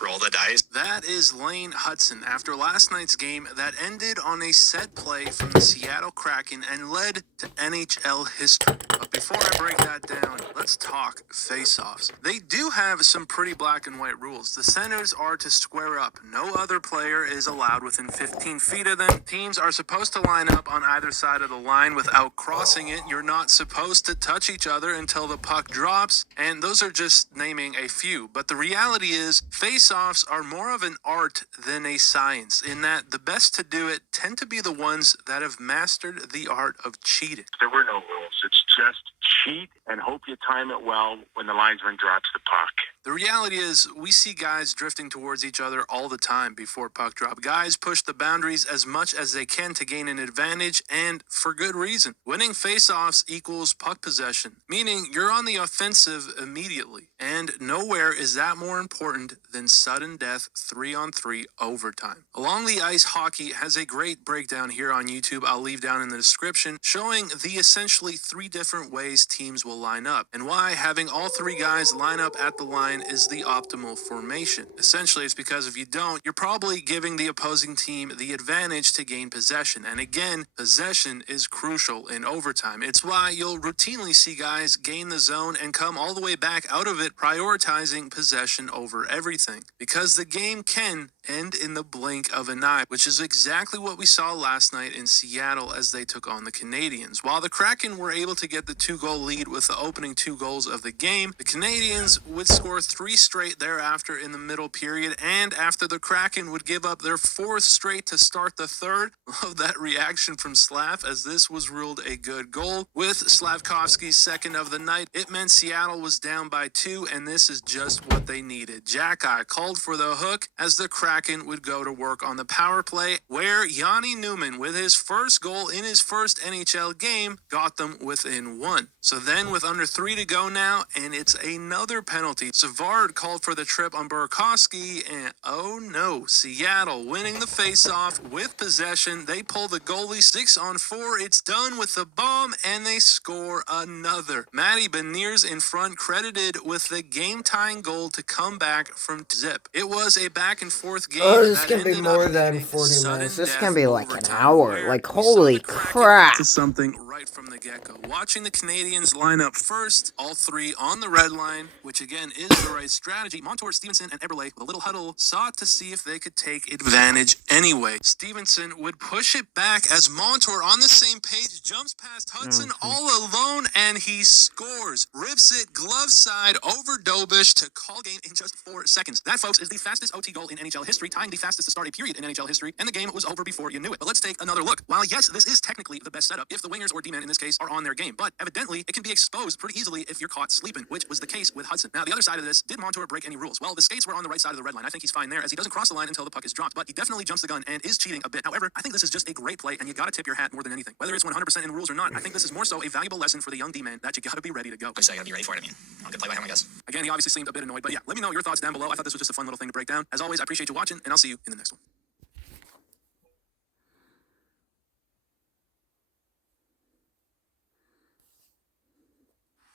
roll the dice. That is Lane Hudson after last night's game that ended on a set play from the Seattle Kraken and led to NHL history. But before I break that down, let's talk face-offs. They do have some pretty black and white rules. The centers are to square up. No other player is allowed within 15 feet of them. Teams are supposed to line up on either side of the line without crossing it. You're not supposed to touch each other until the puck drops, and those are just naming a few. But the reality is, face-offs are more of an art than a science, in that the best to do it tend to be the ones that have mastered the art of cheating. There were no rules. It's just cheat and hope you time it well when the linesman drops the puck. The reality is, we see guys drifting towards each other all the time before puck drop. Guys push the boundaries as much as they can to gain an advantage, and for good reason. Winning face-offs equals puck possession, meaning you're on the offensive immediately. And nowhere is that more important than sudden death 3-on-3 overtime. Along the Ice Hockey has a great breakdown here on YouTube I'll leave down in the description, showing the essentially 3 different ways teams will line up, and why having all 3 guys line up at the line is the optimal formation. Essentially, it's because if you don't, you're probably giving the opposing team the advantage to gain possession. And again, possession is crucial in overtime. It's why you'll routinely see guys gain the zone and come all the way back out of it, prioritizing possession over everything. Because the game can end in the blink of an eye, which is exactly what we saw last night in Seattle as they took on the Canadiens. While the Kraken were able to get the 2-goal lead with the opening 2 goals of the game, the Canadiens would score 3 straight thereafter in the middle period, and after the Kraken would give up their 4th straight to start the 3rd. Love that reaction from Slav, as this was ruled a good goal. With Slavkovsky's 2nd of the night, it meant Seattle was down by 2, and this is just what they needed. Jack-Eye called for the hook as the Kraken would go to work on the power play, where Yanni Newman, with his first goal in his first NHL game, got them within 1. So then with under 3 to go now, and it's another penalty. Savard called for the trip on Burakovsky, and oh no, Seattle winning the faceoff with possession. They pull the goalie 6-on-4. It's done with the bomb, and they score another. Matty Beniers in front, credited with the game-tying goal to come back from zip. It was a back-and-forth game. Oh, this can be more than 40 minutes. This can be like an hour. Like, holy crap. Something right from the get-go. Watching the Canadiens line up first, all 3 on the red line, which again is the right strategy. Montour, Stevenson, and Eberle with a little huddle sought to see if they could take advantage anyway. Stevenson would push it back as Montour on the same page jumps past Hudson all alone, and he scores. Rips it glove side over Dobish to call game in just 4 seconds. That, folks, is the fastest OT goal in NHL history, tying the fastest to start a period in NHL history, and the game was over before you knew it. But let's take another look. While yes, this is technically the best setup, if the wingers or or D-man in this case, are on their game. But evidently, it can be exposed pretty easily if you're caught sleeping, which was the case with Hudson. Now, the other side of this, did Montour break any rules? Well, the skates were on the right side of the red line. I think he's fine there, as he doesn't cross the line until the puck is dropped, but he definitely jumps the gun and is cheating a bit. However, I think this is just a great play, and you gotta tip your hat more than anything. Whether it's 100% in the rules or not, I think this is more so a valuable lesson for the young D-man that you gotta be ready to go. I gotta be ready for it. I mean, good play by him, I guess. Again, he obviously seemed a bit annoyed, but yeah, let me know your thoughts down below. I thought this was just a fun little thing to break down. As always, I appreciate you watching, and I'll see you in the next one.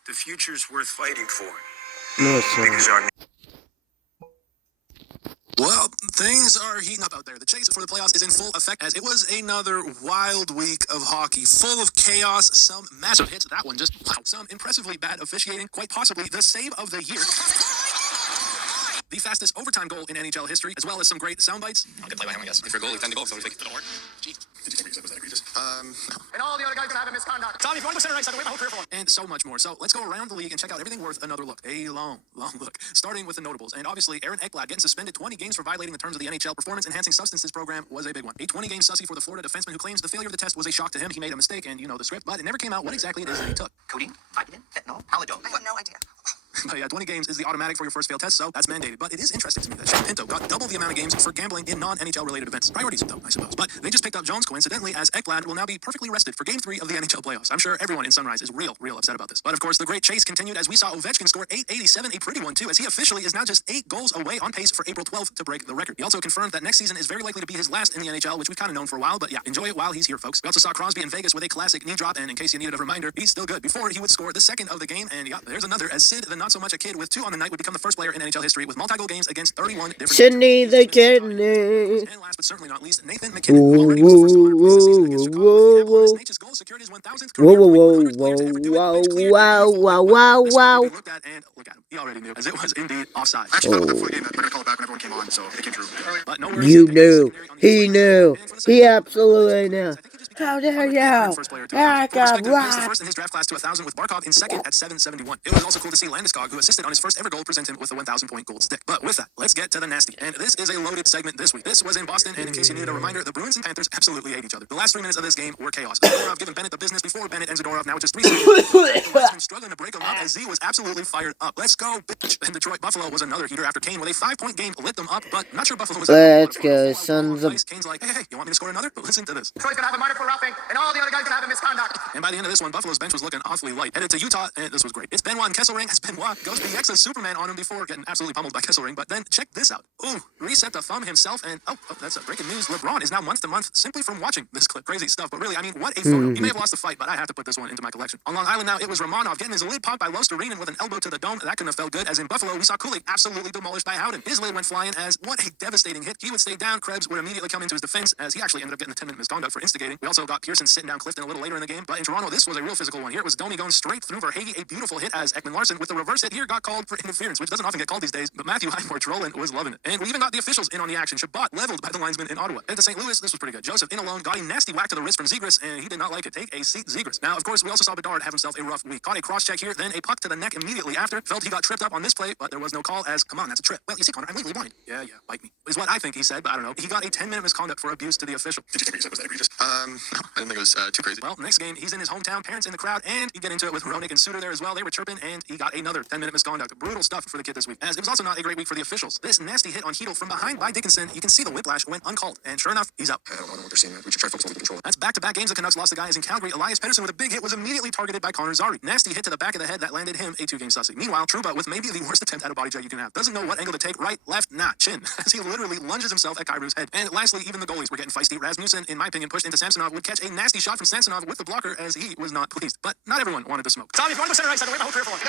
The future's worth fighting for. No, it's not. Because our Well, things are heating up out there. The chase for the playoffs is in full effect, as it was another wild week of hockey, full of chaos, some massive hits, that one just, wow, some impressively bad officiating, quite possibly the save of the year. The fastest overtime goal in NHL history, as well as some great sound bites. Good play by him, I guess. If you're a goalie, 10 to go. Somebody's like, Did it work? Gee, did you think you said was that egregious? And all the other guys gonna have a misconduct. Tommy, if you want to go center ice, I can wait my whole career for one. And so much more. So let's go around the league and check out everything worth another look. A long look. Starting with the notables. And obviously, Aaron Ekblad getting suspended 20 games for violating the terms of the NHL Performance-Enhancing Substances Program was a big one. A 20-game sussy for the Florida defenseman who claims the failure of the test was a shock to him. He made a mistake, and you know the script, but it never came out what exactly it is that he took. Codeine, vitamin, fentanyl, halidone. I have no idea. But yeah, 20 games is the automatic for your first failed test, so that's mandated. But it is interesting to me that Shane Pinto got double the amount of games for gambling in non-NHL related events. Priorities, though, I suppose. But they just picked up Jones coincidentally, as Ekblad will now be perfectly rested for Game 3 of the NHL playoffs. I'm sure everyone in Sunrise is real upset about this. But of course, the great chase continued as we saw Ovechkin score 887, a pretty one too, as he officially is now just 8 goals away on pace for April 12th to break the record. He also confirmed that next season is very likely to be his last in the NHL, which we've kind of known for a while, but yeah, enjoy it while he's here, folks. We also saw Crosby in Vegas with a classic knee drop, and in case you needed a reminder, he's still good. Before he would score the second of the game, and yeah, there's another, as Sid, the not so much a kid with 2 on the night, would become the first player in NHL history with multi-goal games against 31 different Sydney the kidney. And last but certainly not least, Nathan McKinnon, who already was the first 100 points this season against Chicago. Indianapolis, Nature's goal secured his 1,000th career point, 100th player to ever do it. It's clear that he followed, but this one will be looked at, and look at him. He already knew, as it was indeed offside. I actually thought before the game that we're going to call it back when everyone came on, so it came true. But no worries. You knew. He knew. He absolutely knew. How dare you? I got He's the rocked. first in his draft class to 1,000, with Barkov in second at 771. It was also cool to see Landeskog, who assisted on his first ever goal, present him with a 1,000-point gold stick. But with that, let's get to the nasty. And this is a loaded segment this week. This was in Boston, and in case you needed a reminder, the Bruins and Panthers absolutely hate each other. The last 3 minutes of this game were chaos. Zadorov giving Bennett the business before Bennett and Zadorov, now with just 3 seconds. Struggling to break him up, as Z was absolutely fired up. Let's go, bitch. And Detroit Buffalo was another heater after Kane with a 5-point game lit them up, but not sure Buffalo was. Let's go, sons of. Kane's like, hey, you want me to score another? But listen to this. Troy's gonna have a minor for roughing, and all the other guys gonna have a misconduct. And by the end of this one, Buffalo's bench was looking awfully light. Headed to Utah, and this was great. It's Benoit and Kesselring, as Benoit goes BX's Superman on him before getting absolutely pummeled by Kesselring. But then check this out. Ooh, reset the thumb himself, and oh, that's a breaking news. LeBron is now month to month simply from watching this clip. Crazy stuff, but really, I mean, what a photo. He may have lost the fight, but I have to put this one into my collection. On Long Island now, it was Romanov getting his lid popped by Losterinen with an elbow to the dome. That couldn't have felt good. As in Buffalo, we saw Cooley absolutely demolished by Howden. His lid went flying, as what a devastating hit. He would stay down. Krebs would immediately come into his defense, as he actually ended up getting the 10-minute misconduct for instigating. We also got Pearson sitting down Clifton a little later in the game. But in Toronto, this was a real physical one. Here it was Domi going straight through Verhage, a beautiful hit, as Ekman Larson with the reverse hit here got called for interference, which doesn't often get called these days. But Matthew Highmore trolling was loving it. And we even got the officials in on the action. Shabbat leveled by the linesman in Ottawa. At the St. Louis, this was pretty good. Joseph in alone got a nasty whack to the wrist from Zegras, and he did not like it. Take a seat, Zegras. Now, of course, we also saw Bedard have himself a rough week. Caught a cross check here, then a puck to the neck immediately after. Felt he got tripped up on this play, but there was no call, as, come on, that's a trip. Well, you see, Connor, I'm legally blind. Yeah, bite me. Is what I think he said, but I don't know. He got a 10-minute misconduct for abuse to the official. Did you think you said was that egregious? No, I didn't think it was too crazy. Well, next game, he's in his hometown, parents in the crowd, and you get into it with Ronick and Suter there as well. They were chirping, and he got another 10-minute misconduct. Brutal stuff for the kid this week. As it was also not a great week for the officials. This nasty hit on Hedel from behind by Dickinson, you can see the whiplash went uncalled, and sure enough, he's out. I don't know what they're seeing. We should try to focus on the control. That's back-to-back games the Canucks lost. The guys in Calgary. Elias Pettersson with a big hit was immediately targeted by Connor Zary. Nasty hit to the back of the head that landed him a 2-game sussy. Meanwhile, Trouba with maybe the worst attempt at a body check you can have. Doesn't know what angle to take, right, left, nah, chin, as he literally lunges himself at Kairu's head. And lastly, even the goalies were getting feisty. Rasmussen, in my opinion, pushed into Samsonov, would catch a nasty shot from Samsonov with the blocker, as he was not pleased. But not everyone wanted to smoke. Tommy, if you want to go center ice, I can wait my whole career for one.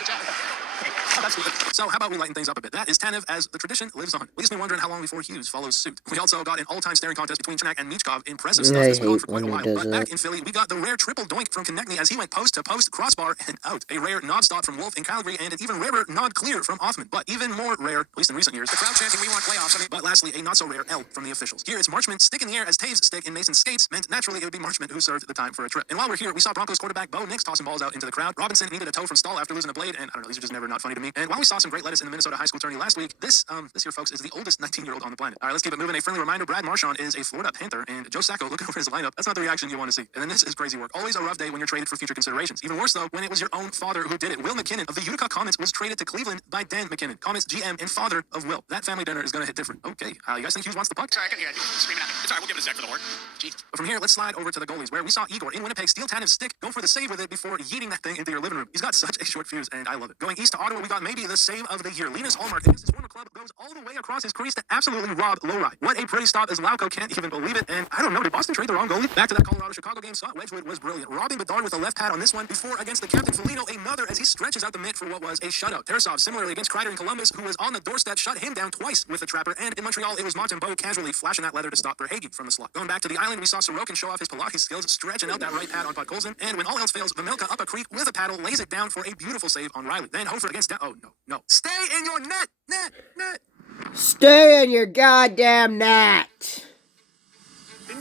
Oh, that's good. So how about we lighten things up a bit? That is Tanev, as the tradition lives on. Leaves me wondering how long before Hughes follows suit. We also got an all-time staring contest between Chenak and Michkov. Impressive stuff that's been on for quite a while. But back in Philly, we got the rare triple doink from Konechny as he went post to post, crossbar, and out. A rare nod stop from Wolf in Calgary, and an even rarer nod clear from Offman. But even more rare, at least in recent years, the crowd chanting we want playoffs. But lastly, a not so rare L from the officials. Here it's Marchman stick in the air as Taves' stick in Mason's skates meant naturally it would be the Marchman who served the time for a trip. And while we're here, we saw Broncos quarterback Bo Nix tossing balls out into the crowd. Robinson needed a toe from Stahl after losing a blade, and I don't know, these are just never not funny to me. And while we saw some great lettuce in the Minnesota high school tourney last week, this here, folks, is the oldest 19-year-old on the planet. All right, let's keep it moving. A friendly reminder, Brad Marchand is a Florida Panther, and Joe Sacco, looking over his lineup, that's not the reaction you want to see. And then this is crazy work. Always a rough day when you're traded for future considerations. Even worse, though, when it was your own father who did it. Will McKinnon of the Utica Comets was traded to Cleveland by Dan McKinnon, Comets GM and father of Will. That family dinner is going to hit different. Okay, you guys think Hughes wants the puck? Sorry, I can hear it. Screaming at me. It's all right, we'll give it a sec for the horn. Jeez. But from here, let's slide over to the goalies, where we saw Igor in Winnipeg steal Tanev's stick, go for the save with it before yeeting that thing into your living room. He's got such a short fuse, and I love it. Going east to Ottawa, we got maybe the save of the year. Linus Hallmark against his former club goes all the way across his crease to absolutely rob Lowry. What a pretty stop, as Lauko can't even believe it. And I don't know, did Boston trade the wrong goalie? Back to that Colorado-Chicago game, Scott Wedgwood was brilliant. Robbing Bedard with a left pad on this one before against the captain Foligno, another as he stretches out the mitt for what was a shutout. Tarasov similarly against Kreider in Columbus, who was on the doorstep, shut him down twice with a trapper. And in Montreal, it was Montembeault casually flashing that leather to stop Verhaeghe from the slot. Going back to the island, we saw Sorokin show off his Pilates skills, stretching out that right pad on Podkolzin. And when all else fails, Vamilka up a creek with a paddle, lays it down for a beautiful save on Riley. Then Hofer against oh no. Stay in your net. Stay in your goddamn net.